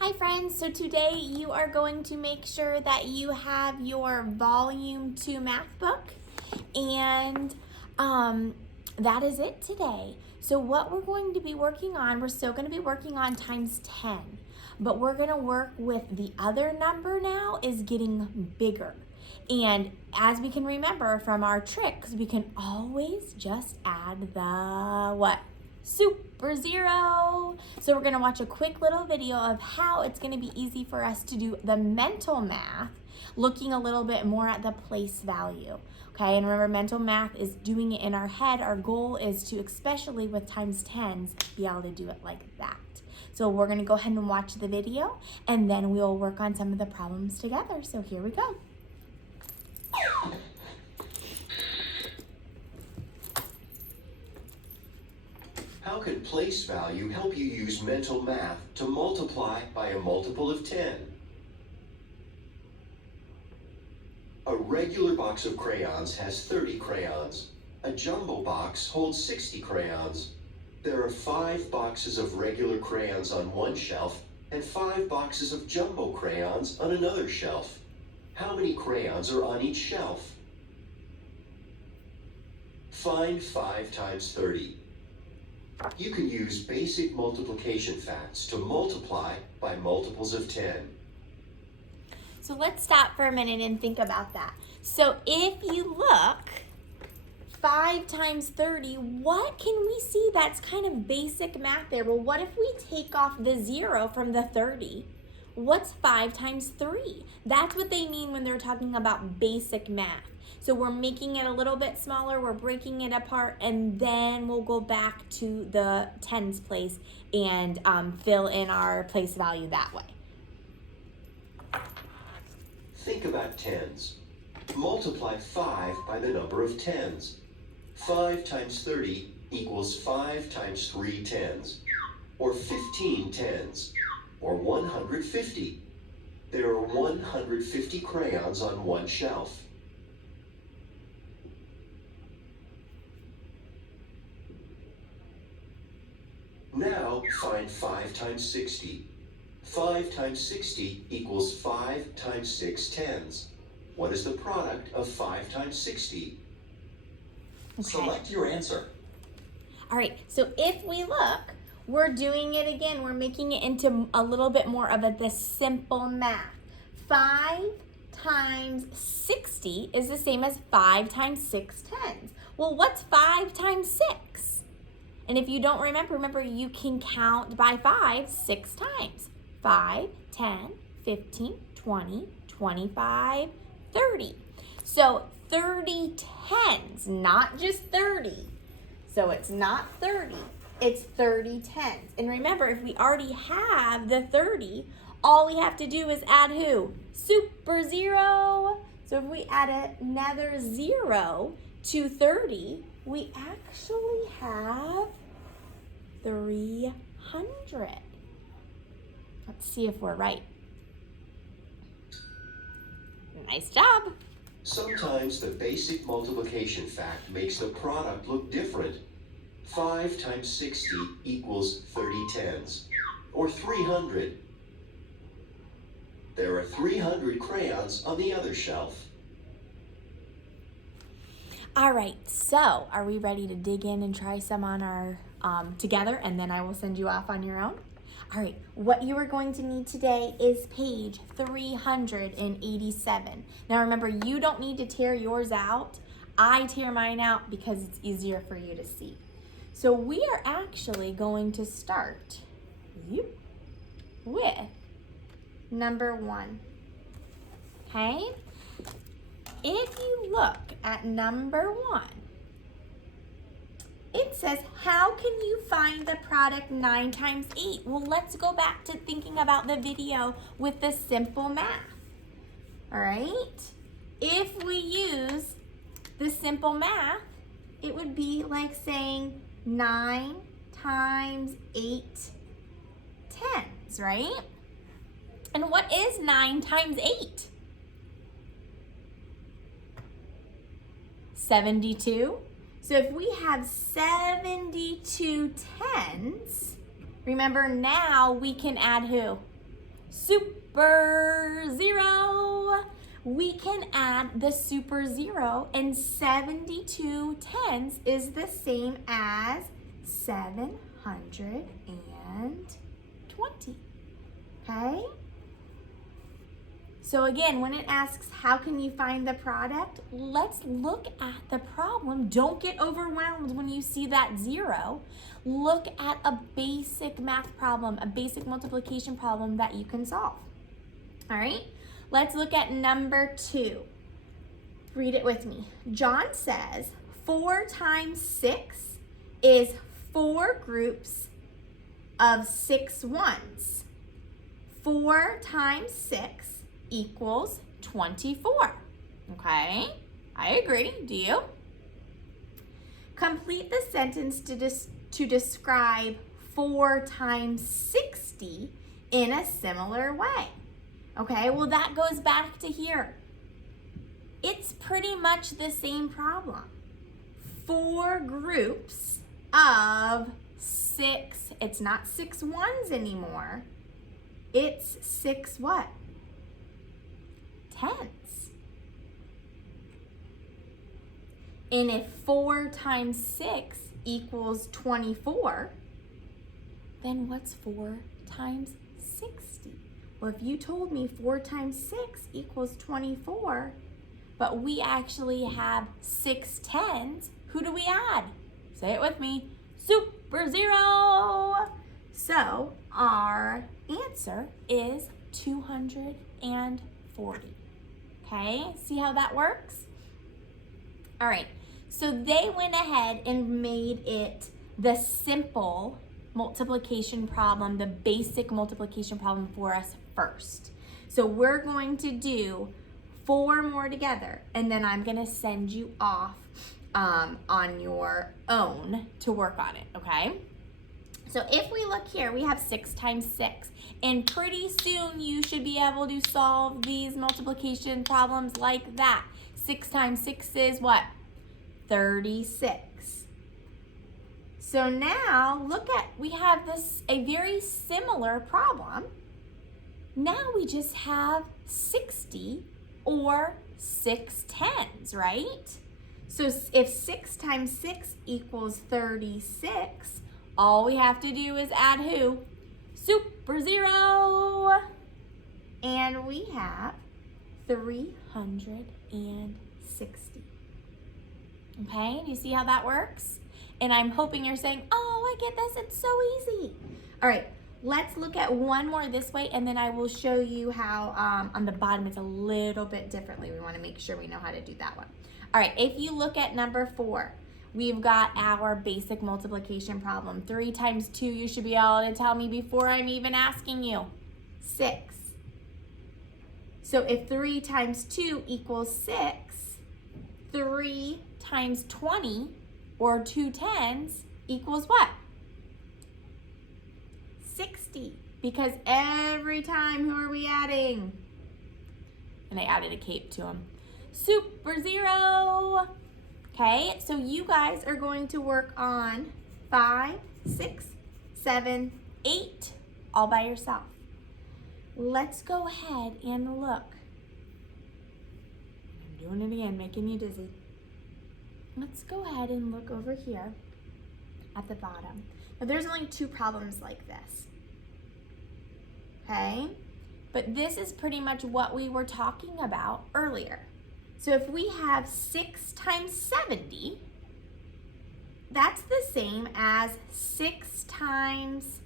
Hi friends, so today you are going to make sure that you have your volume 2 math book, and that is it today. So what we're going to be working on, we're still going to be working on times 10, but we're going to work with the other number now is getting bigger. And as we can remember from our tricks, we can always just add the what? Super zero. So we're gonna watch a quick little video of how it's gonna be easy for us to do the mental math, looking a little bit more at the place value. Okay, and remember, mental math is doing it in our head. Our goal is to, especially with times 10s, be able to do it like that. So we're gonna go ahead and watch the video, and then we'll work on some of the problems together. So here we go. How can place value help you use mental math to multiply by a multiple of 10? A regular box of crayons has 30 crayons. A jumbo box holds 60 crayons. There are 5 boxes of regular crayons on one shelf and 5 boxes of jumbo crayons on another shelf. How many crayons are on each shelf? Find 5 times 30. You can use basic multiplication facts to multiply by multiples of 10. So let's stop for a minute and think about that. So if you look, 5 times 30, what can we see that's kind of basic math there? Well, what if we take off the 0 from the 30? What's 5 times 3? That's what they mean when they're talking about basic math. So we're making it a little bit smaller, we're breaking it apart, and then we'll go back to the tens place and fill in our place value that way. Think about tens. Multiply 5 by the number of tens. 5 times 30 equals 5 times 3 tens, or 15 tens, or 150. There are 150 crayons on one shelf. Now find 5 times 60. 5 times 60 equals 5 times 6 tens. What is the product of 5 times 60? Okay. Select your answer. All right, so if we look, we're doing it again. We're making it into a little bit more of the simple math. 5 times 60 is the same as 5 times 6 tens. Well, what's 5 times 6? And if you don't remember, you can count by 5 6 times. 5, 10, 15, 20, 25, 30. So 30 tens, not just 30. So it's not 30, it's 30 tens. And remember, if we already have the 30, all we have to do is add who? Super zero. So if we add another 0 to 30, we actually have 300. Let's see if we're right. Nice job. Sometimes the basic multiplication fact makes the product look different. 5 times 60 equals 30 tens, or 300. There are 300 crayons on the other shelf. All right, so are we ready to dig in and try some on our together, and then I will send you off on your own? All right, what you are going to need today is page 387. Now remember, you don't need to tear yours out. I tear mine out because it's easier for you to see. So we are actually going to start with number 1, okay? If you look at number 1, it says, how can you find the product 9 times 8? Well, let's go back to thinking about the video with the simple math. All right? If we use the simple math, it would be like saying 9 times 8 tens, right? And what is 9 times 8? 72. So if we have 72 tens, remember now we can add who? super zero. We can add the super zero, and 72 tens is the same as 720. Okay? So again, when it asks how can you find the product, let's look at the problem. Don't get overwhelmed when you see that zero. Look at a basic math problem, a basic multiplication problem that you can solve. All right, let's look at number 2. Read it with me. John says 4 times 6 is 4 groups of 6 ones. 4 times 6 equals 24. Okay, I agree. Do you? Complete the sentence to describe 4 times 60 in a similar way. Okay, well that goes back to here. It's pretty much the same problem. 4 groups of 6, it's not 6 ones anymore. It's 6 what? Tens. And if 4 times 6 equals 24, then what's 4 times 60? Well, if you told me 4 times 6 equals 24, but we actually have 6 tens, who do we add? Say it with me, super zero. So our answer is 240. Okay, see how that works? All right, so they went ahead and made it the simple multiplication problem, the basic multiplication problem for us first. So we're going to do 4 more together, and then I'm gonna send you off on your own to work on it, okay? So if we look here, we have 6 times 6, and pretty soon you should be able to solve these multiplication problems like that. 6 times 6 is what? 36. So now look at, we have a very similar problem. Now we just have 60 or 6 tens, right? So if 6 times 6 equals 36, all we have to do is add who? Super zero. And we have 360. Okay, do you see how that works? And I'm hoping you're saying, oh, I get this, it's so easy. All right, let's look at one more this way, and then I will show you how on the bottom it's a little bit differently. We wanna make sure we know how to do that one. All right, if you look at number 4, we've got our basic multiplication problem. 3 times 2, you should be able to tell me before I'm even asking you. 6. So if 3 times 2 equals 6, 3 times 20, or 2 tens, equals what? 60. Because every time, who are we adding? And I added a cape to them. Super zero. Okay, so you guys are going to work on 5, 6, 7, 8, all by yourself. Let's go ahead and look. I'm doing it again, making you dizzy. Let's go ahead and look over here at the bottom. Now there's only 2 problems like this. Okay, but this is pretty much what we were talking about earlier. So if we have 6 times 70, that's the same as 6 times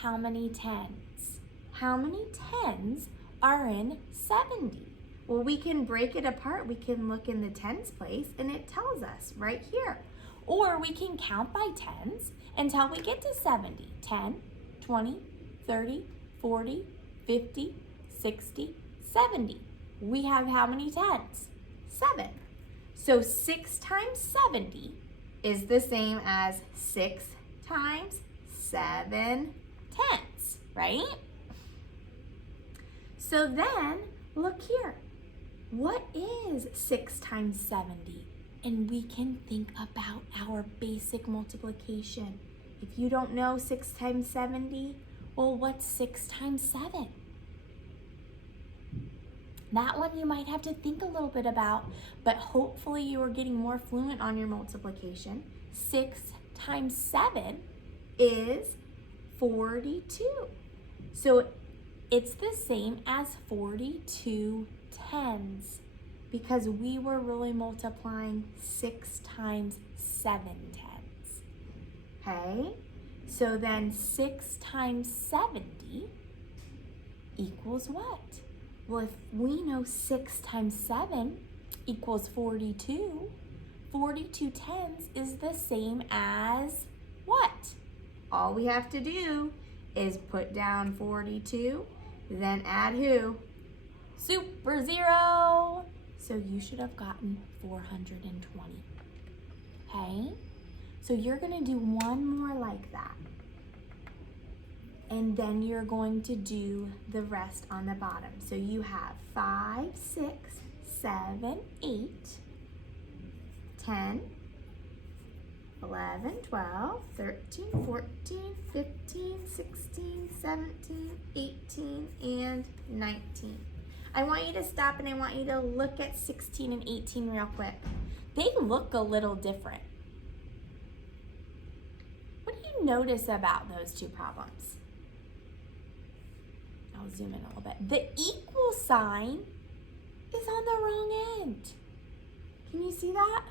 how many tens? How many tens are in 70? Well, we can break it apart. We can look in the tens place, and it tells us right here. Or we can count by tens until we get to 70. 10, 20, 30, 40, 50, 60, 70. We have how many tens? 7. So 6 times 70 is the same as 6 times 7 tenths, right? So then, look here. What is 6 times 70? And we can think about our basic multiplication. If you don't know 6 times 70, well, what's 6 times 7? That one you might have to think a little bit about, but hopefully you are getting more fluent on your multiplication. 6 times 7 is 42. So it's the same as 42 tens because we were really multiplying 6 times 7 tens. Okay? So then 6 times 70 equals what? Well, if we know 6 times 7 equals 42, 42 tens is the same as what? All we have to do is put down 42, then add who? Super zero. So you should have gotten 420. Okay? So you're going to do one more like that. And then you're going to do the rest on the bottom. So you have 5, 6, 7, 8, 10, 11, 12, 13, 14, 15, 16, 17, 18, and 19. I want you to stop and I want you to look at 16 and 18 real quick. They look a little different. What do you notice about those two problems? I'll zoom in a little bit. The equal sign is on the wrong end. Can you see that?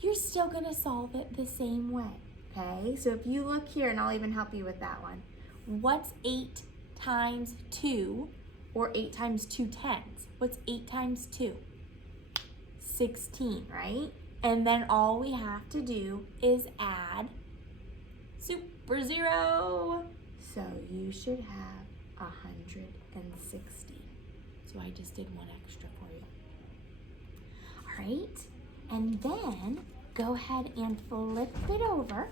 You're still going to solve it the same way, okay? So if you look here, and I'll even help you with that one. What's 8 times 2, or 8 times 2 tens? What's 8 times 2? 16, right? And then all we have to do is add super zero. So you should have 160. So I just did one extra for you. All right, and then go ahead and flip it over.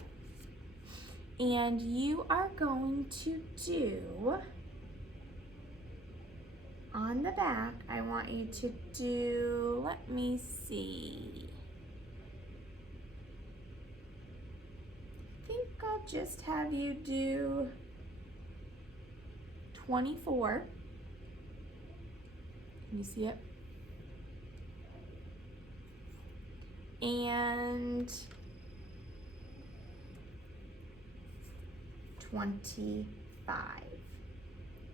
And you are going to do, on the back, I want you to do, let me see. I think I'll just have you do 24. Can you see it? And 25.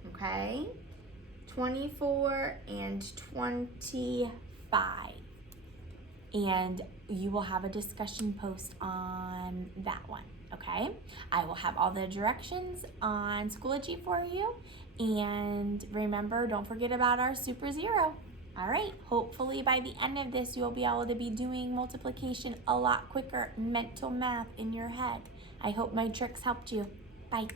Okay? 24 and 25. And you will have a discussion post on that one, okay? I will have all the directions on Schoology for you. And remember, don't forget about our super zero. All right, hopefully by the end of this, you'll be able to be doing multiplication a lot quicker, mental math in your head. I hope my tricks helped you. Bye.